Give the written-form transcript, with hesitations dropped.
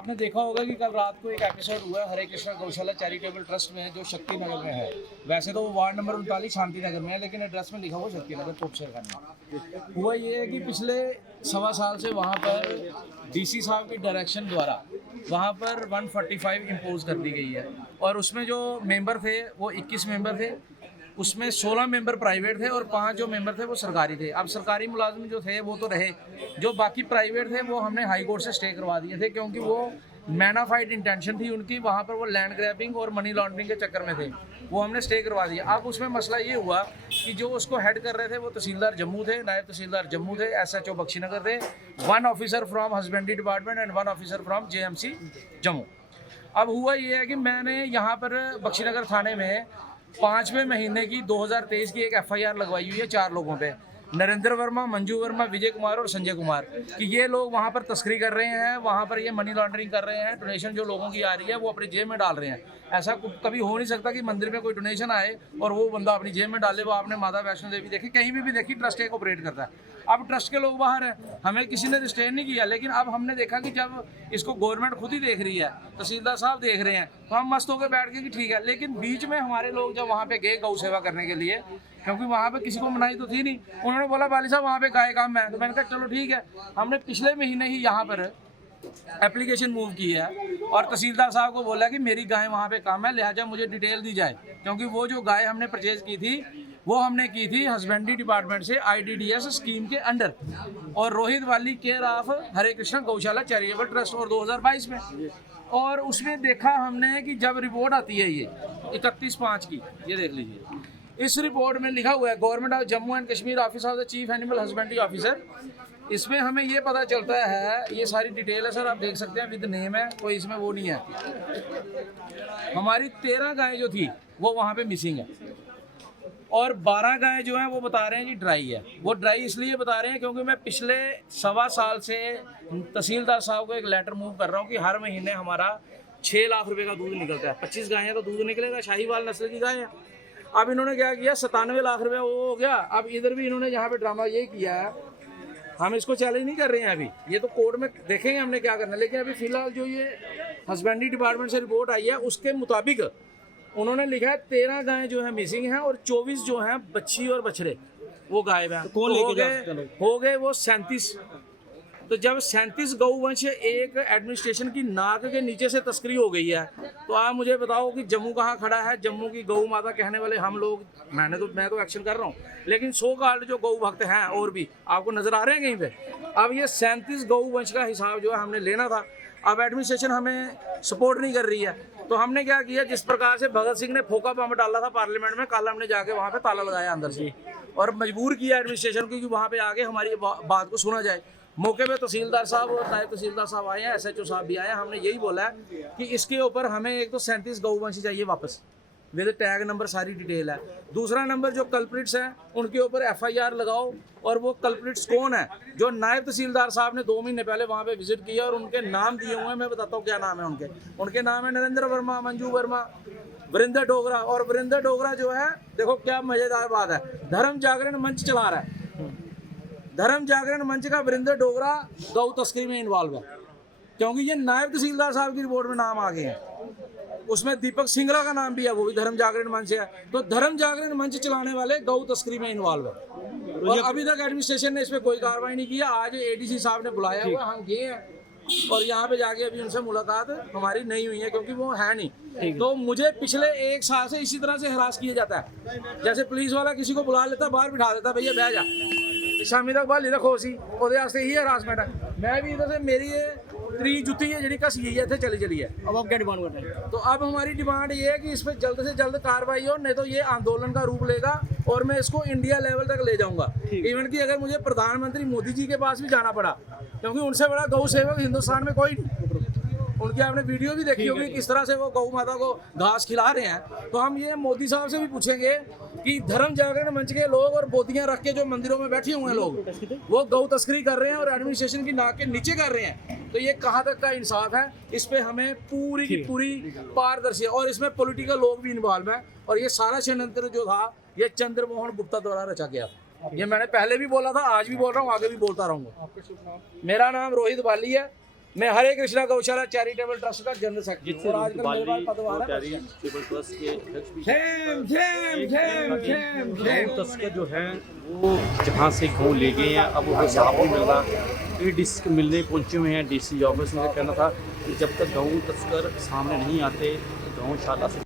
आपने देखा होगा कि कल रात को एक एपिसोड हुआ है हरे कृष्णा गौशाला चैरिटेबल ट्रस्ट में, जो शक्ति नगर में है। वैसे तो वो वार्ड नंबर 39 शांति नगर में है, लेकिन एड्रेस में लिखा हुआ शक्ति नगर तोपशेर में। हुआ ये है कि पिछले 1.25 साल से वहाँ पर डीसी साहब की डायरेक्शन द्वारा वहाँ पर 145 इम्पोज कर दी गई है, और उसमें जो मेंबर थे वो 21 मेंबर थे। उसमें 16 मेंबर प्राइवेट थे और 5 जो मेंबर थे वो सरकारी थे। अब सरकारी मुलाजिम जो थे वो तो रहे, जो बाकी प्राइवेट थे वो हमने हाई कोर्ट से स्टे करवा दिए थे, क्योंकि वो मैनाफाइड इंटेंशन थी उनकी, वहाँ पर वो लैंड ग्रैबिंग और मनी लॉन्ड्रिंग के चक्कर में थे, वो हमने स्टे करवा दिया। अब उसमें मसला ये हुआ कि जो उसको हेड कर रहे थे वो तहसीलदार जम्मू थे, नायब तहसीलदार जम्मू थे, SHO बख्शीनगर थे, 1 officer from husbandry department and 1 officer from JMC Jammu. अब हुआ ये है कि मैंने यहाँ पर बख्शीनगर थाने में 5वें महीने की 2023 की एक FIR लगवाई हुई है 4 लोगों पे, नरेंद्र वर्मा, मंजू वर्मा, विजय कुमार और संजय कुमार, कि ये लोग वहाँ पर तस्करी कर रहे हैं, वहाँ पर ये मनी लॉन्ड्रिंग कर रहे हैं, डोनेशन जो लोगों की आ रही है वो अपनी जेब में डाल रहे हैं। ऐसा कभी हो नहीं सकता कि मंदिर में कोई डोनेशन आए और वो बंदा अपनी जेब में डाले। वो आपने माता वैष्णो देवी देखी, कहीं भी देखी, ट्रस्ट एक ऑपरेट करता है। अब ट्रस्ट के लोग बाहर हैं, हमें किसी ने रिस्ट्रेन नहीं किया, लेकिन अब हमने देखा कि जब इसको गवर्नमेंट खुद ही देख रही है, तहसीलदार साहब देख रहे हैं, तो हम मस्त होकर बैठ गए कि ठीक है। लेकिन बीच में हमारे लोग जब वहाँ पे गए गौ सेवा करने के लिए, क्योंकि वहाँ पे किसी को मनाही तो थी नहीं, उन्होंने बोला वाली साहब वहाँ पे गाय काम है, तो मैंने कहा चलो ठीक है। हमने पिछले महीने ही यहाँ पर एप्लीकेशन मूव की है और तहसीलदार साहब को बोला कि मेरी गाय वहाँ पे काम है, लिहाजा मुझे डिटेल दी जाए, क्योंकि वो जो गाय हमने परचेज की थी वो हमने की थी हस्बेंड्री डिपार्टमेंट से IDDS स्कीम के अंडर, और रोहित वाली केयर ऑफ हरे कृष्णा गौशाला चैरिटेबल ट्रस्ट, और 2022 में। और उसमें देखा हमने कि जब रिपोर्ट आती है ये 31/5 की, ये देख लीजिए, इस रिपोर्ट में लिखा हुआ है government of Jammu and Kashmir office of the chief animal husbandry officer. इसमें हमें ये पता चलता है, ये सारी डिटेल है सर, आप देख सकते हैं, विद नेम है, कोई इसमें वो नहीं है। हमारी 13 गायें जो थी वो वहाँ पे मिसिंग है, और 12 गायें जो हैं वो बता रहे हैं जी ड्राई है। वो ड्राई इसलिए बता रहे हैं क्योंकि मैं पिछले 1.25 साल से तहसीलदार साहब को एक लेटर मूव कर रहा हूँ कि हर महीने हमारा 6 लाख रुपए का दूध निकलता है। 25 गायें तो दूध निकलेगा, शाहीवाल नस्ल की गाय है। अब इन्होंने क्या किया, 97 लाख रुपये वो हो गया। अब इधर भी इन्होंने यहाँ पे ड्रामा ये किया है, हम इसको चैलेंज नहीं कर रहे हैं अभी, ये तो कोर्ट में देखेंगे हमने क्या करना है। लेकिन अभी फिलहाल जो ये हस्बेंड्री डिपार्टमेंट से रिपोर्ट आई है उसके मुताबिक उन्होंने लिखा है 13 गायें जो है मिसिंग हैं और 24 जो हैं बच्ची और बछड़े वो गायब हैं। तो हो गए वो 37। तो जब 37 गौवंश एक एडमिनिस्ट्रेशन की नाक के नीचे से तस्करी हो गई है, तो आप मुझे बताओ कि जम्मू कहाँ खड़ा है। जम्मू की गौ माता कहने वाले हम लोग, मैं तो एक्शन कर रहा हूँ, लेकिन सो कॉल्ड जो गौ भक्त हैं और भी आपको नजर आ रहे हैं कहीं पे। अब ये 37 गौवंश का हिसाब जो है हमने लेना था, अब एडमिनिस्ट्रेशन हमें सपोर्ट नहीं कर रही है। तो हमने क्या किया, जिस प्रकार से भगत सिंह ने फोका बम डाला था पार्लियामेंट में, कल हमने जाके वहाँ पे ताला लगाया अंदर से और मजबूर किया एडमिनिस्ट्रेशन को कि वहाँ पे आके हमारी बात को सुना जाए। मौके पे तहसीलदार साहब और नायब तहसीलदार साहब आए हैं, SHO साहब भी आए हैं। हमने यही बोला है कि इसके ऊपर हमें एक तो 37 गौवंश चाहिए वापस, विद टैग नंबर, सारी डिटेल है। दूसरा नंबर, जो कल्प्रिट्स हैं उनके ऊपर FIR लगाओ, और वो कल्प्रिट्स कौन है, जो नायब तहसीलदार साहब ने 2 महीने पहले वहाँ पे विजिट किया और उनके नाम दिए हुए हैं। मैं बताता हूँ क्या नाम है उनके नाम है नरेंद्र वर्मा, मंजू वर्मा, वरिंदर डोगरा। और वरिंदर डोगरा जो है, देखो क्या मजेदार बात है, धर्म जागरण मंच चला रहा है। धर्म जागरण मंच का वरिंदर डोगरा गौ तस्करी में इन्वॉल्व है, क्योंकि ये नायब तहसीलदार साहब की रिपोर्ट में नाम आ गए हैं। उसमें दीपक सिंगला का नाम भी है, वो भी धर्म जागरण मंच है। तो धर्म जागरण मंच चलाने वाले गौ तस्करी में इन्वॉल्व है, और अभी तक एडमिनिस्ट्रेशन ने इस पर कोई कार्रवाई नहीं किया। आज ADC साहब ने बुलाया हुआ, हम गए हैं और यहाँ पे जाके अभी उनसे मुलाकात हमारी नहीं हुई है, क्योंकि वो है नहीं। तो मुझे पिछले 1 साल से इसी तरह से हरास किया जाता है, जैसे पुलिस वाला किसी को बुला लेता, बाहर बिठा देता, भैया बह जा, शामी तक बाली रखो सी, ਉਹਦੇ वास्ते ही हरासमेंट है। मैं भी इधर से, मेरी ये 3 जुत्ती है जी कसी है, इतने चली है। अब आप क्या डिमांड कर रहे हैं? तो अब हमारी डिमांड ये है कि इस पर जल्द से जल्द कार्रवाई हो, नहीं तो ये आंदोलन का रूप लेगा और मैं इसको इंडिया लेवल तक ले जाऊंगा। इवन कि अगर मुझे प्रधानमंत्री मोदी जी के पास भी जाना पड़ा, क्योंकि उनसे बड़ा गौ सेवक हिंदुस्तान में कोई नहीं। उनकी आपने वीडियो भी देखी होगी किस तरह से वो गौ माता को घास खिला रहे हैं। तो हम ये मोदी साहब से भी पूछेंगे कि धर्म जागरण मंच के लोग और बोतियां रख के जो मंदिरों में बैठे हुए हैं लोग, वो गौ तस्करी कर रहे हैं और एडमिनिस्ट्रेशन की नाक के नीचे कर रहे हैं। तो ये कहाँ तक का इंसाफ है, इस पे हमें पूरी की पूरी पारदर्शी, और इसमें पॉलिटिकल लोग भी इन्वॉल्व हैं। और ये सारा षड्यंत्र जो था, ये चंद्रमोहन गुप्ता द्वारा रचा गया। ये मैंने पहले भी बोला था, आज भी बोल रहा हूँ, आगे भी बोलता रहूँगा। मेरा नाम रोहित वाली है मैं हरे कृष्णा गौशाला चैरिटेबल ट्रस्ट का जनरल सेक्रेटरी जिससे और आजकल मेरे पास पदभार है। चैरिटेबल ट्रस्ट के अध्यक्ष भी सेम गौ तस्कर जो है वो जहाँ से गौ ले गए हैं अब वो हिसाब नहीं मिल रहा। ये डिस्क मिलने पहुँचे हुए हैं DC ऑफिस में। कहना था कि जब तक गौ तस्कर सामने नहीं आते गौशाला से